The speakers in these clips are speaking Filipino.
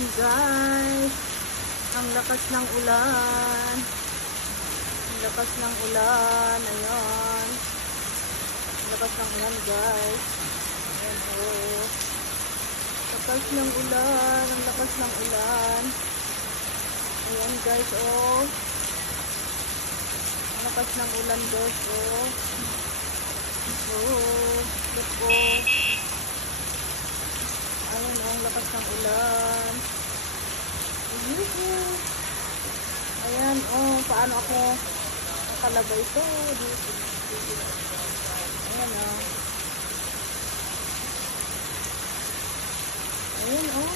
Ayan guys, ang lakas ng ulan. Ang lakas ng ulan. Ayan. Ang lakas ng ulan guys. Ayan oh. Lakas ng ulan. Ang lakas ng ulan. Ayan guys oh. Ang lakas ng ulan guys oh. Oh. Look oh. Ayan oh, ang lakas ng ulan. Ayan oh, paano ako nakalaba ito dito. Ayan oh. Ayan oh.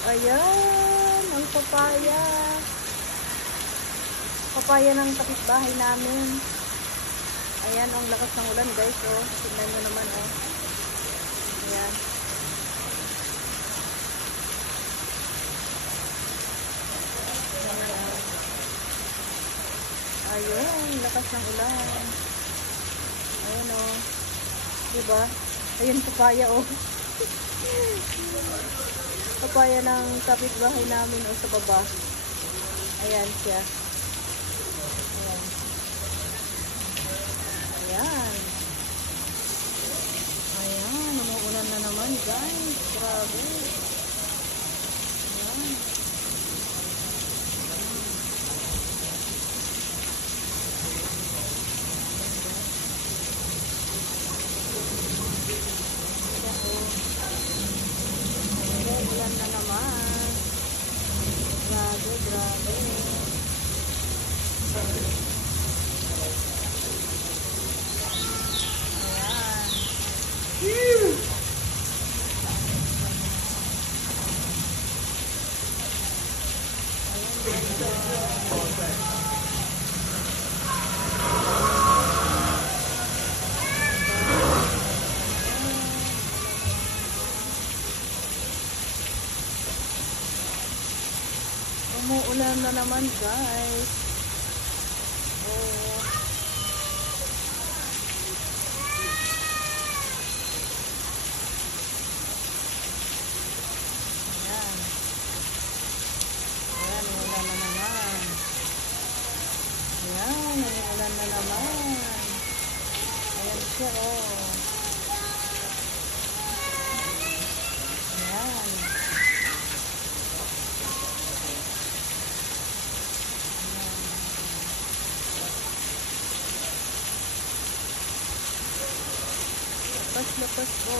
Ayan, ang papaya. Papaya ng kapitbahay namin. Ayan, ang lakas ng ulan guys oh. Tingnan nyo naman oh. Ayan. Ayun, lakas ng ulan. Ayun oh. Diba? Ayun, papaya oh. Papaya ng kapitbahay namin oh, sa baba. Ayan siya. Ayan. Ayan. Ayan, umuulan na naman guys. Grabe. Ayan. Ulan na naman. Grabe, grabe. Ayan. Umuulan na naman guys. Oh. Ayan. Ayan, umuulan na naman. Ayan, umuulan na naman. Ayan siya oh. Ayan. Lakas po.